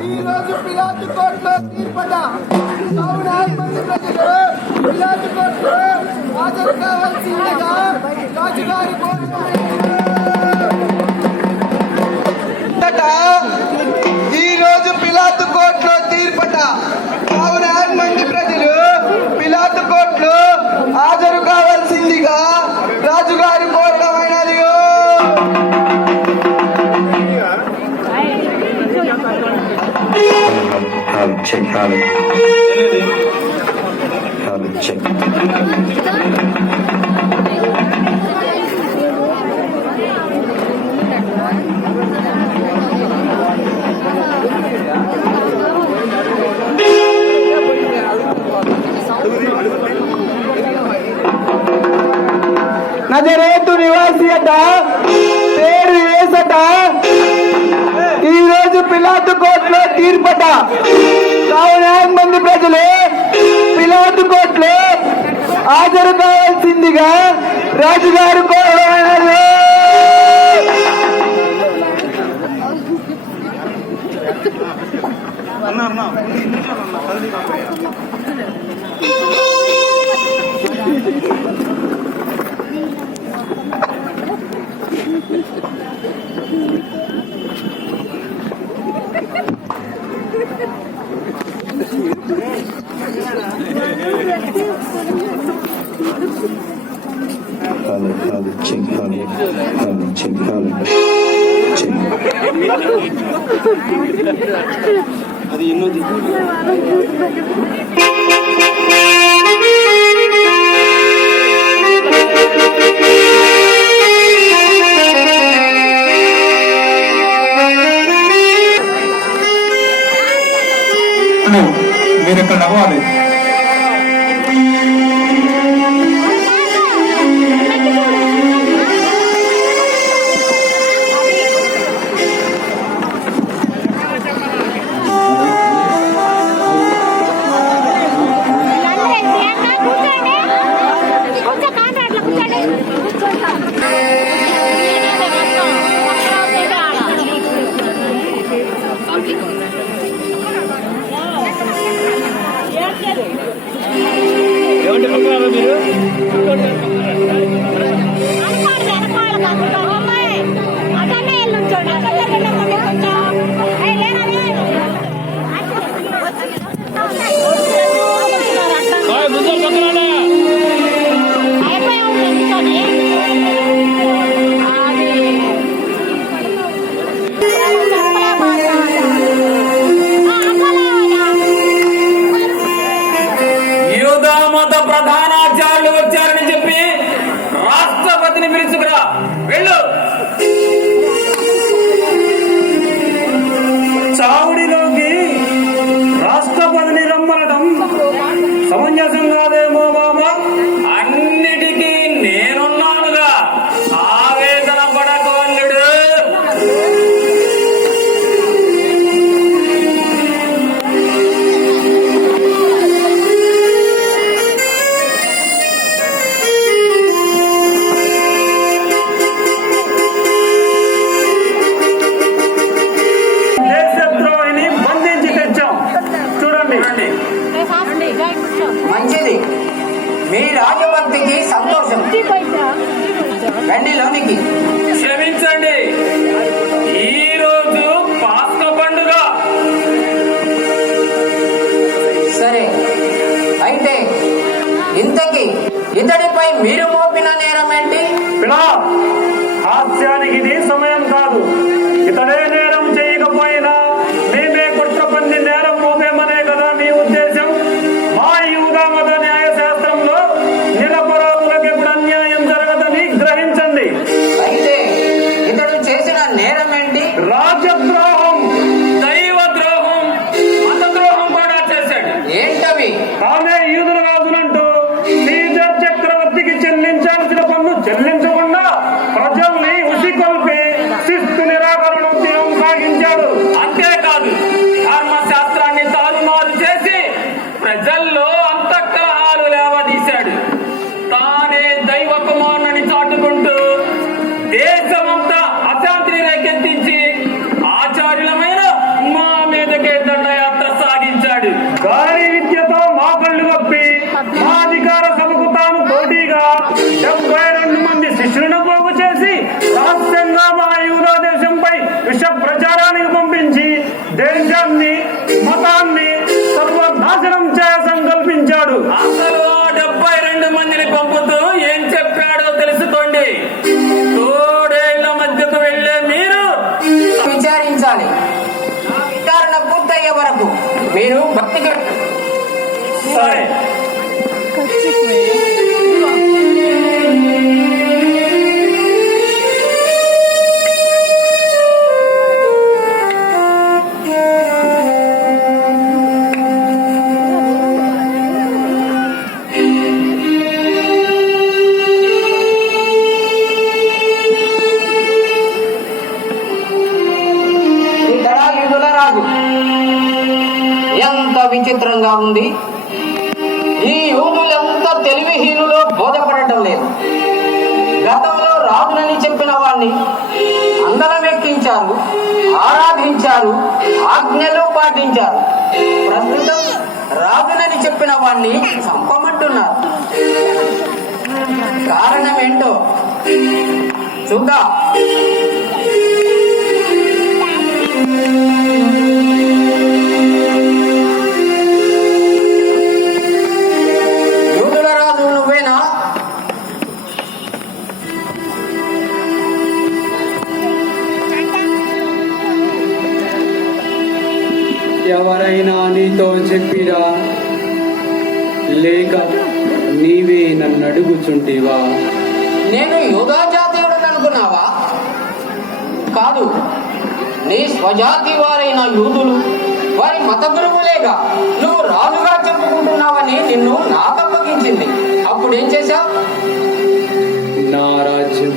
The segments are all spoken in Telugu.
ఈ రోజు పిలాతు కోర్టులో తీర్పట. కావున మంది ప్రజలు పిలాతు కోర్టులో హాజరు కావాల్సిందిగా రాజుగారి ఈ రోజు పిలాతు కోర్టులో తీర్పట. కావున మంది ప్రజలు పిలాతు కోర్టులో హాజరు కావాల్సిందిగా రాజుగారి కోరడమైనది. Check. నజరేతు నివాసి అట, పేరు యేసట. ఈ రోజు పిలాతు కోర్టులో తీర్పట. కావున మంది ప్రజలు పిలాతు కోర్టులో హాజరు కావాల్సిందిగా రాజుగారు కోరడమైనది. అది ఎన్నోది మీరు ఇక్కడ నవ్వాలి. ప్రధానాచార్యులు వచ్చారని చెప్పి రాష్ట్రపతిని పిలుచుకురా వెళ్ళు. చావుడిలోకి రాష్ట్రపతిని రమ్మనడం సమంజసం కాదేమో బాబా. అన్నిటికీ నేనున్నానుగా, ఆవేదన పడకు అల్లుడు. మంచిది, మీ రాజభక్తికి సంతోషం. రండి లోనికి. క్షమించండి, ఈరోజు పాస్క పండుగ. సరే, అయితే ఇంతకీ ఇతడిపై మీరు మోపిన నేరం ఏంటి? హాస్యానికి ఇది సమయం కాదు. ఇతడే నేరం చేయకపోయినా మేమే కుట్ర పన్ని నేరం మోపేమనే కదా మీ ఉద్దేశం. మా యూదా మత న్యాయ శాస్త్రంలో నిరపరాధులకు ఎప్పుడు అన్యాయం జరగదని గ్రహించండి. అయితే ఇతడు చేసిన నేరం ఏంటి? రాజద్రోహం, దైవ ద్రోహం, మత ద్రోహం కూడా చేశాడు. ఏంటవి? తానే యూదుల రాజులంటూ సీజర్ చక్రవర్తికి చెల్లించాల్సిన పన్ను చెల్లించకుండా ప్రజల్ని ఉసికొల్పి శిస్తు నిరాకరణ దేశాన్ని మతాన్ని సర్వనాశనం చేయ సంకల్పించాడు. అసలు ఆ 72 మందిని పంపుతూ ఏం చెప్పాడో తెలుసుకోండి. తోడేళ్ల మధ్యకు వెళ్లే మీరు విచారించాలి. నా విచారణ పూర్తయ్యే వరకు మీరు భక్తికి సరే, రాజు ఎంత విచిత్రంగా ఉంది. ఈ యూదులు ఎంత తెలివిహీనులో బోధపడటం లేదు. గతంలో రాజునని చెప్పిన వాణ్ణి అందరం ఎక్కించారు, ఆరాధించారు, ఆజ్ఞలు పాటించారు. ప్రస్తుతం రాజునని చెప్పిన వాణ్ణి చంపమంటున్నారు. కారణం ఏంటో చూద్దాం. యూదుల రాజు నువ్వేనా? ఎవరైనా నీతో చెప్పిరా, లేక నీవే నన్ను అడుగుచుంటివా? నేను యూదా జాతీయుడు అనుకున్నావా? కాదు, నీ స్వజాతి వారైన యూదులు, వారి మత గురువులేగా నువ్వు రాజుగా చెప్పుకుంటున్నావని నిన్ను నాకు అప్పగించింది. అప్పుడేం చేశావు? నా రాజ్యం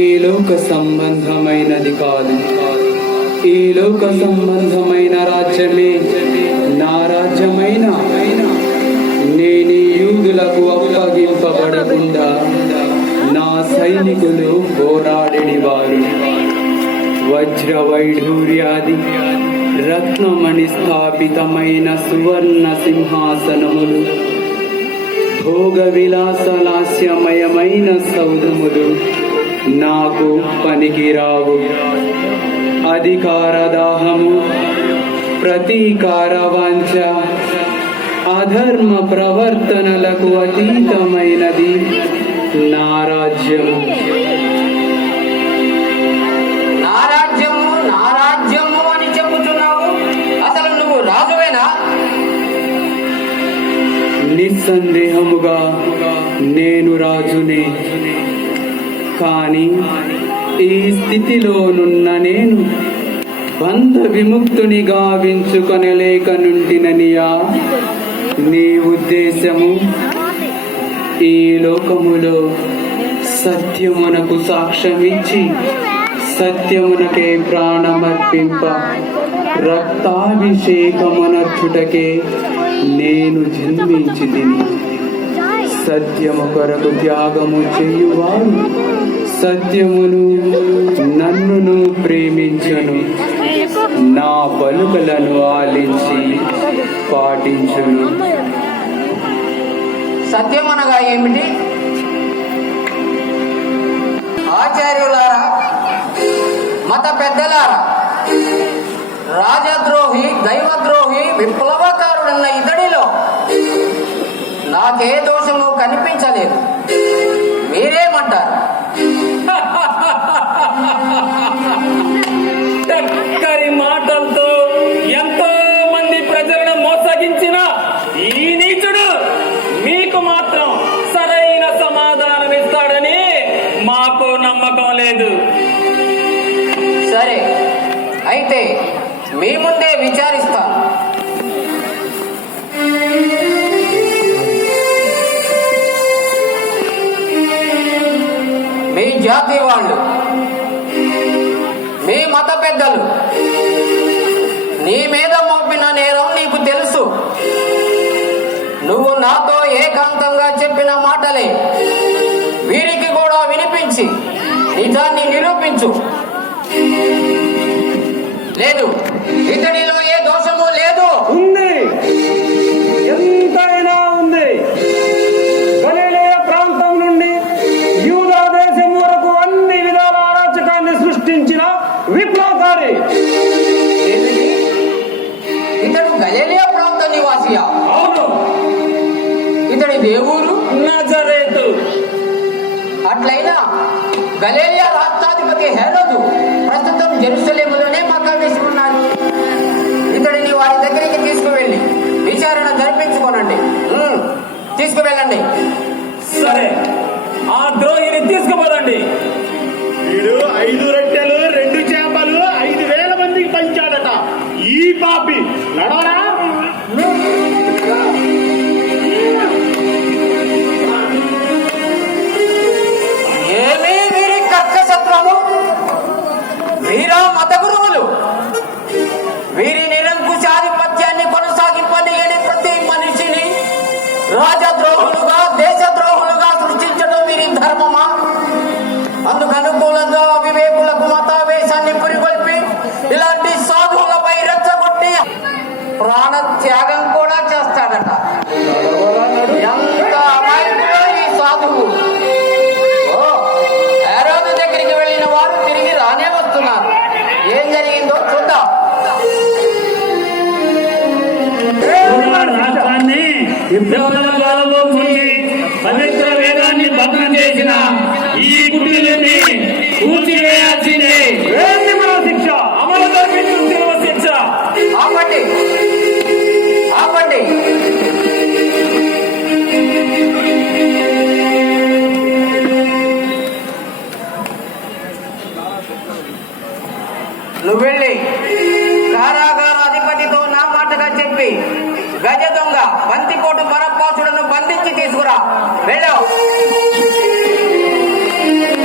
ఈ లోక సంబంధమైనది కాదు. ఈ లోక సంబంధమైన రాజ్యమే నా రాజ్యమైన నేను యూదులకు అప్పగింపబడకుండా నా సైనికులు పోరాడేవారు. వజ్ర వైఢూర్యాది రత్నమణి స్థాపితమైన సువర్ణ సింహాసనములు, భోగ విలాసలాస్యమయమైన సౌధములు నాకు పనికిరావు. అధికారదాహము, ప్రతీకార వాంఛ, అధర్మ ప్రవర్తనలకు అతీతమైనది నా రాజ్యము. నా రాజ్యము, నా రాజ్యము అని చెబుతున్నావు. అసలు నువ్వు రాజువేనా? నిస్సందేహముగా నేను రాజునే. కానీ ఈ స్థితిలోనున్న నేను బంధ విముక్తుని గావించుకొనలేకనుంటిననియా నీ ఉద్దేశము? ఈ లోకములో సత్యమునకు సాక్ష్యమిచ్చి సత్యమునకే ప్రాణమర్పింప రక్తాభిషేకమునర్చుటకే నేను జన్మించి తిని. సత్యము కొరకు త్యాగము చేయువారు సత్యమును నన్నును ప్రేమించును, నా పలుకలను ఆలించి పాటించును. సత్యం అనగా ఏమిటి? ఆచార్యులారా, మత పెద్దలారా, రాజద్రోహి, దైవద్రోహి, విప్లవకారుడన్న ఇతడిలో నాకే దోషము కనిపించలేదు. మీరేమంటారు? చక్కని మాటలతో ఎంతో మంది ప్రజలను మోసగించిన ఈ నీచుడు మీకు మాత్రం సరైన సమాధానం ఇస్తాడని మాకు నమ్మకం లేదు. సరే, అయితే మీ ముందే విచారిస్తాను. మీ జాతి వాళ్ళు, మీ మత పెద్దలు నీ మీద మోపిన నేరం నీకు తెలుసు. నువ్వు నాతో ఏకాంతంగా చెప్పిన మాటలే వీరికి కూడా వినిపించి నిజాన్ని నిరూపించు. లేదు, ఇతడిలో ఏ దోషము లేదు. ఉంది, ఎంతైనా ఉంది. గలిలయ ప్రాంతం నుండి యూదా దేశం వరకు అన్ని విధాల అరాచకాన్ని సృష్టించిన విప్లవకారి. ఏమిటి? గలిలయ రాష్ట్రాధిపతి హేరోదు ప్రస్తుతం జెరూసలేములోనే మకా వేసి ఉన్నారు. ఇతడిని వారి దగ్గరికి తీసుకువెళ్ళి విచారణ జరిపించుకోనండి. తీసుకువెళ్ళండి. సరే, ఆ ద్రోహిని తీసుకుపోదండి. వీడు 5 రొట్టెలు 2 చేపలు 5,000 మందికి పంచాడట. ఈ పాపి నడవరా? ఏమీ వీరి కర్కశత్రము, వీరా మత గురువులు, వీరి నిరంకుశాధిపత్యాన్ని కొనసాగింపలేని ప్రతి మనిషిని రాజద్రోహులుగా దేశద్రోహులుగా సృష్టించడం వీరి ధర్మమా? అందుకు అనుకూలంగా వివేకులకు మతావేశాన్ని పురిగొల్పి ఇలాంటి సాధువులపై రెచ్చగొట్టి ప్రాణ త్యాగం కూడా చేస్తాడట. ఎంత అమాయకుడో ఈ సాధువు! ఓ, హేరోదు దగ్గరికి వెళ్ళిన వారు తిరిగి రానే వస్తున్నారు. ఏం జరిగిందో చూద్దాం. రాష్ట్రాన్ని విప్లవాలలో ముంచి పవిత్ర వేదాన్ని భగ్నం చేసిన ఈ కుటీలని కూల్చివేయాల్సిందే. శిక్ష అమలు జరిపించిన శిక్ష. ఆపండి, ఆపండి. నువ్వు వెళ్ళి కారాగార అధిపతితో నా మాటగా చెప్పి గజ దొంగ బంతిపోటు